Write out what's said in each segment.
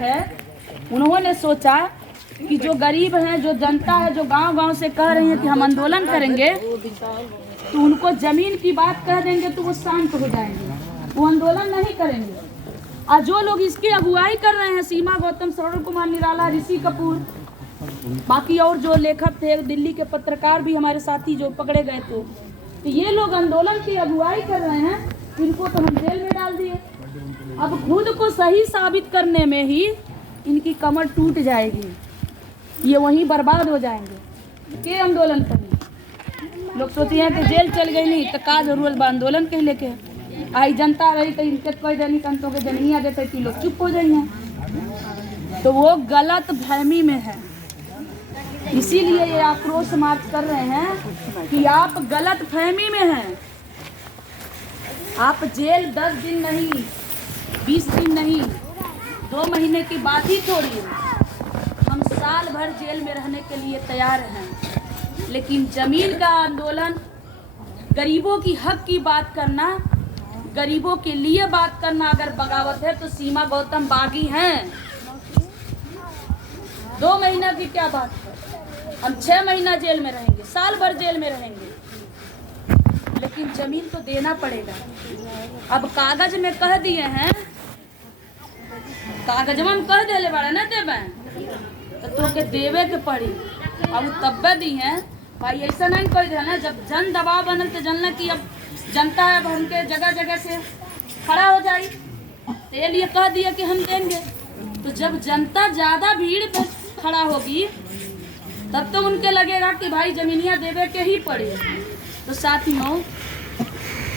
है, उन्होंने सोचा कि जो गरीब हैं, जो जनता है, जो गांव-गांव से कह रही है कि हम आंदोलन करेंगे, तो उनको जमीन की बात कह देंगे तो वो शांत हो जाएंगे, वो आंदोलन नहीं करेंगे। और जो लोग इसकी अगुवाई कर रहे हैं, सीमा गौतम, श्रवण कुमार निराला, ऋषि कपूर, बाकी और जो लेखक थे, दिल्ली के पत्रकार भी हमारे साथी जो पकड़े गए थे, तो ये लोग आंदोलन की अगुवाई कर रहे हैं, इनको तो हम जेल में डाल दिए। अब खुद को सही साबित करने में ही इनकी कमर टूट जाएगी, ये वहीं बर्बाद हो जाएंगे। के आंदोलन करें? लोग सोचते हैं कि जेल चल गई नहीं तो का जरूरत बा आंदोलन कह लेके आई जनता रही तो इनके कोई जनी कंतों के जननी आ जाते कि लोग चुप हो जाइए, तो वो गलत फहमी में है। इसीलिए ये आक्रोश मार्च कर रहे हैं कि आप गलत फहमी में हैं। आप जेल 10 दिन नहीं, 20 दिन नहीं, 2 महीने की बात ही छोड़िए, हम साल भर जेल में रहने के लिए तैयार हैं। लेकिन जमीन का आंदोलन, गरीबों की हक की बात करना, गरीबों के लिए बात करना अगर बगावत है तो सीमा गौतम बागी हैं। 2 महीना की क्या बात है, हम 6 महीना जेल में रहेंगे, साल भर जेल में रहेंगे, लेकिन जमीन तो देना पड़ेगा। अब कागज में कह दिए हैं, कागज में कह देले बड़ा ना देवे तो के देवे के पड़ी। अब तब दी हैं भाई, ऐसा नहीं कर दे ना, जब जन दबाव बनल तो जनना कि अब जनता है, अब हमके जगह जगह से खड़ा हो जाए, तो ये लिए कह दिया कि हम देंगे। तो जब जनता ज्यादा भीड़ पे खड़ा होगी तब तो उनके लगेगा कि भाई जमीनिया देवे के ही पड़े। तो साथियों,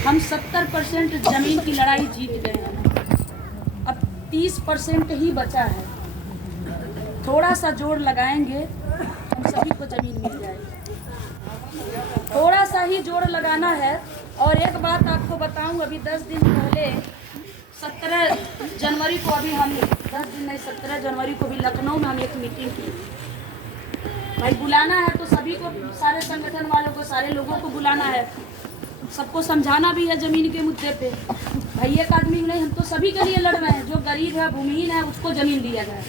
हम 70% जमीन की लड़ाई जीत गए हैं, अब 30% ही बचा है। थोड़ा सा जोर लगाएंगे, हम सभी को जमीन मिल जाएगी। थोड़ा सा ही जोर लगाना है। और एक बात आपको बताऊं, अभी 10 दिन पहले 17 जनवरी को, अभी हम 10 दिन नहीं 17 जनवरी को भी लखनऊ में हम एक मीटिंग की। भाई बुलाना है तो सभी को, सारे संगठन वालों को, सारे लोगों को बुलाना है, सबको समझाना भी है जमीन के मुद्दे पे। भाई एक आदमी नहीं, हम तो सभी के लिए लड़ रहे हैं, जो गरीब है, भूमिहीन है, उसको जमीन दिया जाए।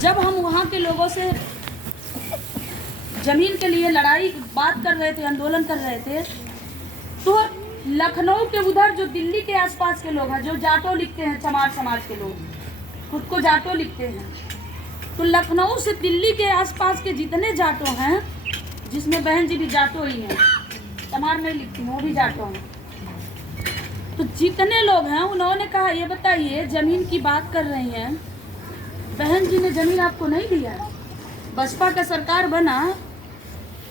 जब हम वहाँ के लोगों से जमीन के लिए लड़ाई बात कर रहे थे, आंदोलन कर रहे थे, तो लखनऊ के उधर जो दिल्ली के आसपास के लोग हैं, जो जाटो लिखते हैं, चमार समाज के लोग खुद को जाटो लिखते हैं, तो लखनऊ से दिल्ली के आसपास के जितने जाटो हैं, जिसमें बहन जी भी जाटो ही हैं, चमार में लिखती हूँ, वो भी जाटो हैं, तो जितने लोग हैं उन्होंने कहा ये बताइए जमीन की बात कर रही हैं, बहन जी ने जमीन आपको नहीं दिया। बसपा का सरकार बना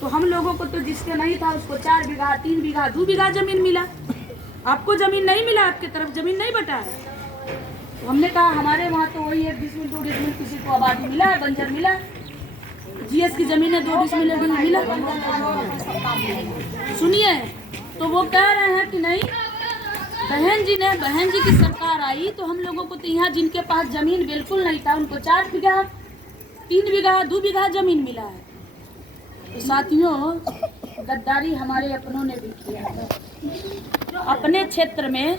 तो हम लोगों को तो जिसके नहीं था उसको 4 बीघा, 3 बीघा, 2 बीघा जमीन मिला, आपको जमीन नहीं मिला, आपके तरफ जमीन नहीं बटा है। तो हमने कहा हमारे वहाँ तो वही 1 डिसमिल 2 डिसमिल किसी को आबादी मिला है, बंजर मिला, जीएस की जमीन है 2 डिसमिल मिला। सुनिए, तो वो कह रहे हैं कि नहीं, बहन जी की सरकार आई तो हम लोगों को तो यहाँ जिनके पास जमीन बिल्कुल नहीं था उनको 4 बीघा, 3 बीघा, 2 बीघा जमीन मिला है। तो साथियों, गद्दारी हमारे अपनों ने भी किया है। अपने क्षेत्र में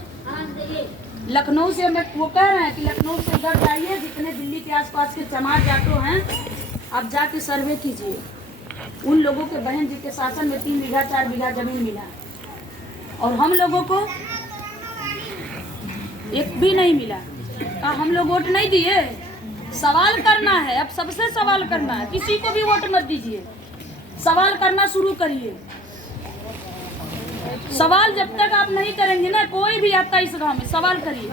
लखनऊ से, मैं वो कह रहे हैं कि लखनऊ से उधर जाइए, जितने दिल्ली के आसपास के चमार जाटो हैं, आप जाके सर्वे कीजिए, उन लोगों के बहन जी के शासन में 3 बीघा 4 बीघा जमीन मिला, और हम लोगों को एक भी नहीं मिला। हम लोग वोट नहीं दिए, सवाल करना है, अब सबसे सवाल करना है, किसी को भी वोट मत दीजिए, सवाल करना शुरू करिए। सवाल जब तक आप नहीं करेंगे ना, कोई भी आता इस गांव में सवाल करिए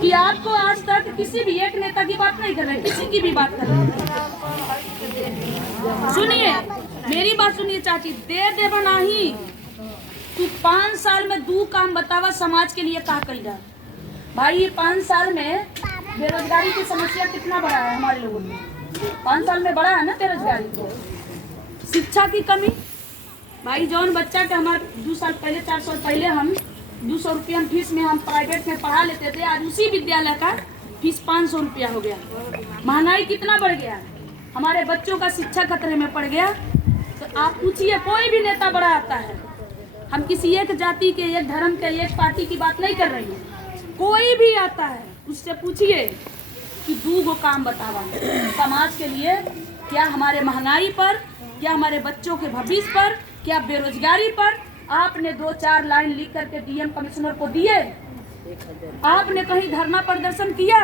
कि आपको आज तक किसी भी एक नेता की बात नहीं कर रहे, किसी की भी बात कर रहे। सुनिए मेरी बात, सुनिए चाची, दे बनाही तू 5 साल में 2 काम बतावा समाज के लिए कहा कही जाए। भाई ये 5 साल में बेरोजगारी की समस्या कितना बड़ा है हमारे लोगों में, 5 साल में बड़ा है ना बेरोजगारी। शिक्षा की कमी, भाई जौन बच्चा के हमारे 2 साल पहले, 4 साल पहले हम 200 रुपया फीस में हम प्राइवेट में पढ़ा लेते थे, आज उसी विद्यालय का फीस 500 रुपया हो गया। महंगाई कितना बढ़ गया, हमारे बच्चों का शिक्षा खतरे में पड़ गया। तो आप पूछिए, कोई भी नेता बड़ा आता है, हम किसी एक जाति के, एक धर्म के, एक पार्टी की बात नहीं कर रही हैं, कोई भी आता है उससे पूछिए कि 2 गो काम बतावा समाज के लिए, क्या हमारे महंगाई पर, क्या हमारे बच्चों के भविष्य पर, क्या बेरोजगारी पर। आपने 2-4 लाइन लिख करके डीएम कमिश्नर को दिए? आपने कहीं धरना प्रदर्शन किया?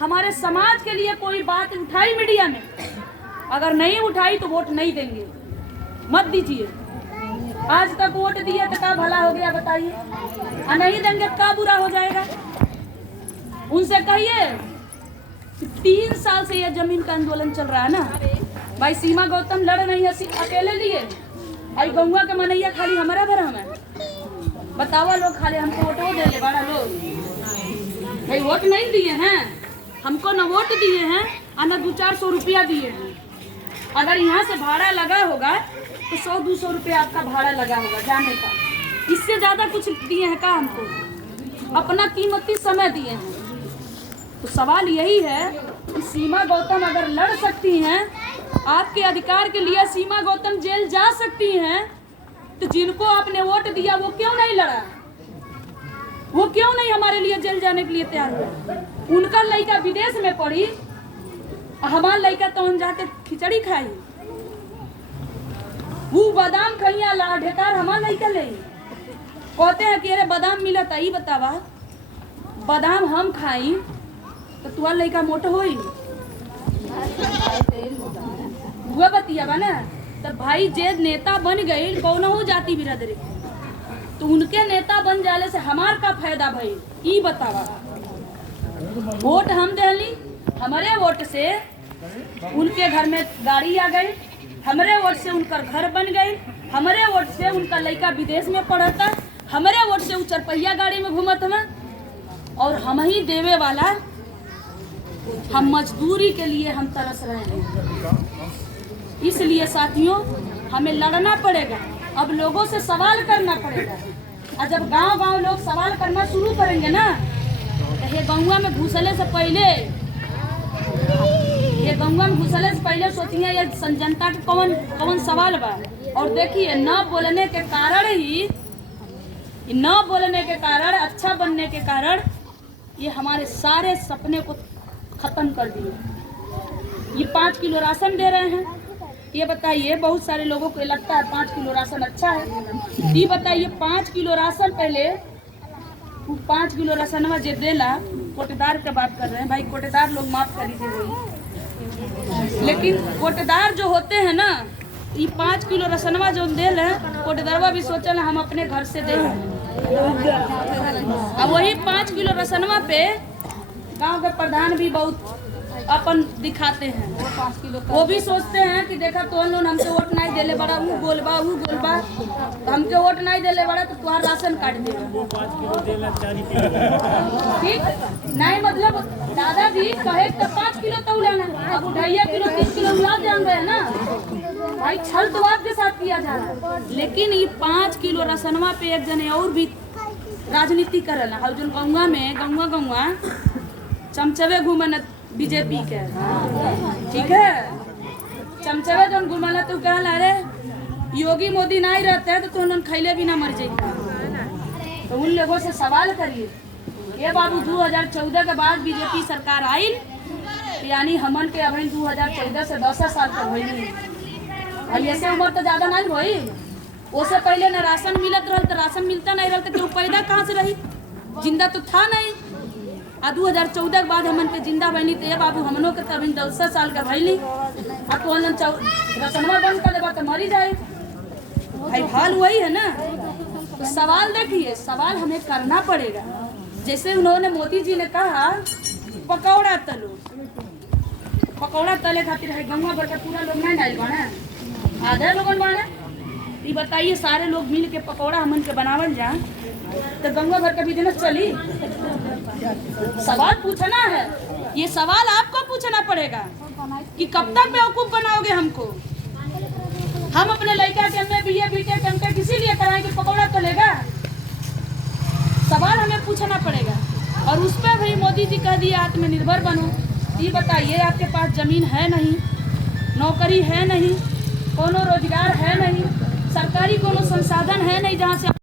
हमारे समाज के लिए कोई बात उठाई मीडिया में? अगर नहीं उठाई तो वोट नहीं देंगे, मत दीजिए। आज तक वोट दिए तो क्या भला हो गया बताइए, और नहीं देंगे क्या बुरा हो जाएगा। उनसे कहिए 3 साल से यह जमीन का आंदोलन चल रहा है ना भाई। सीमा गौतम लड़ रही है अकेले लिए, आई गौवा के मनैया खाली हमारा भर हमें बतावा लोग, खाली हमको वोट दे ले बड़ा लोग भाई। वोट नहीं दिए हैं हमको, न वोट दिए हैं और न 200-400 रुपया दिए हैं। अगर यहाँ से भाड़ा लगा होगा तो 100-200 रुपया आपका भाड़ा लगा होगा जाने का, इससे ज्यादा कुछ दिए हैं का हमको? अपना कीमती समय दिए हैं। तो सवाल यही है कि सीमा गौतम अगर लड़ सकती हैं आपके अधिकार के लिए, सीमा गौतम जेल जा सकती हैं, तो जिनको आपने वोट दिया वो क्यों नहीं लड़ा? वो क्यों नहीं हमारे लिए जेल जाने के लिए तैयार हुआ? उनका लड़का विदेश में पड़ी, हमारा लड़का तो हम जाके खिचड़ी खाई, वो बादाम खाइया ला ढेकार हमारा लड़का ले। कहते हैं कि अरे बादाम मिला था, बतावा बादाम हम खाई तो तुम्हारा लड़का मोटा होई हुआ बतिया बा ना। तब भाई जे नेता बन गई कौन हो जाती बिरादरी, तो उनके नेता बन जाने से हमार का फायदा भाई ई बतावा। वोट हम देली, हमारे वोट से उनके घर में गाड़ी आ गई, हमारे वोट से उनका घर बन गई, हमारे वोट से उनका लड़का विदेश में पढ़ता, हमारे वोट से वो 4 पहिया गाड़ी में घूमत हमें, और हम ही देवे वाला। हम मजदूरी के लिए हम तरस रहे हैं। इसलिए साथियों हमें लड़ना पड़ेगा, अब लोगों से सवाल करना पड़ेगा। और जब गांव-गांव लोग सवाल करना शुरू करेंगे ना, तो ये गौवा में घुसले से पहले, ये गौवा में घुसले से पहले सोचिए ये जनता के कौन सवाल बा। और देखिए न बोलने के कारण ही, न बोलने के कारण, अच्छा बनने के कारण ये हमारे सारे सपने को खत्म कर दिए। ये 5 किलो राशन दे रहे हैं, ये बताइए बहुत सारे लोगों को लगता है 5 किलो राशन अच्छा है। ये बताइए 5 किलो राशन पहले, 5 किलो राशन जे देला, कोटेदार का बात कर रहे हैं भाई, कोटेदार लोग माफ कर दीजिए, लेकिन कोटेदार जो होते हैं ना, ये 5 किलो राशनवा जो दे रहे, कोटेदारवा भी सोचल हम अपने घर से दे। अब वही 5 किलो राशनवा पे गांव के प्रधान भी बहुत अपन दिखाते हैं, वो भी सोचते हैं कि देखा तो लोग हमसे वोट नहीं देले बड़ा, वो गोलबा तो हमके वोट नहीं देले बड़ा तो तुम्हारा राशन काट दे। ठीक नहीं, मतलब दादाजी कहे तो 5 किलो तो लेना, अब 2.5 किलो 3 किलो उड़ा देंगे ना भाई। छल तो आपके साथ किया जा रहा है, लेकिन ये 5 किलो राशनवा पे एक जने और भी राजनीति करल है। जो गौवा में गौवा चमचवे घूमन बीजेपी के, ठीक है, चमचवे जो घूमला तो कहला अरे योगी मोदी नहीं रहते हैं तो उन्होंने खैले भी ना मर जाते। तो उन लोगों से सवाल करिए, ये बाबू 2014 के बाद बीजेपी सरकार आई, यानी हमन के अभी 2014 से 10 साल तक हुई नहीं, ऐसे उम्र तो ज्यादा नहीं हुई। उससे पहले न राशन मिलत रहा, तो राशन मिलता नहीं रहा तो क्यों पैदा कहाँ से रही, जिंदा तो था नहीं। आ 2014 के बाद हमन के जिंदा बनी तो ये बाबू हमनों के तभी 10 साल का भैली, अब तो रसनवा बंद कर देगा तो मरी जाए भाई, हाल वही है ना। तो सवाल देखिए, सवाल हमें करना पड़ेगा। जैसे उन्होंने मोदी जी ने कहा पकौड़ा तलो, पकौड़ा तले खातिर है गंगा भर का पूरा लोग नहीं डाल पाना, आधे लोगन बाना। ये बताइए सारे लोग मिल के पकौड़ा हमन के बनावल जा तो गंगा भर का बिजनेस चली? सवाल पूछना है, ये सवाल आपको पूछना पड़ेगा कि कब तक बेवकूफ बनाओगे हमको। हम अपने लड़का के अंदर बीए बीटेक एमटेक किसी लिए कराएंगे पकौड़ा तलेगा? सवाल हमें पूछना पड़ेगा। और उस पर भी मोदी जी कह दिया आत्मनिर्भर बनो। ये बताइए आपके पास जमीन है नहीं, नौकरी है नहीं, कोनो रोजगार है नहीं, सरकारी कोनो संसाधन है नहीं जहाँ से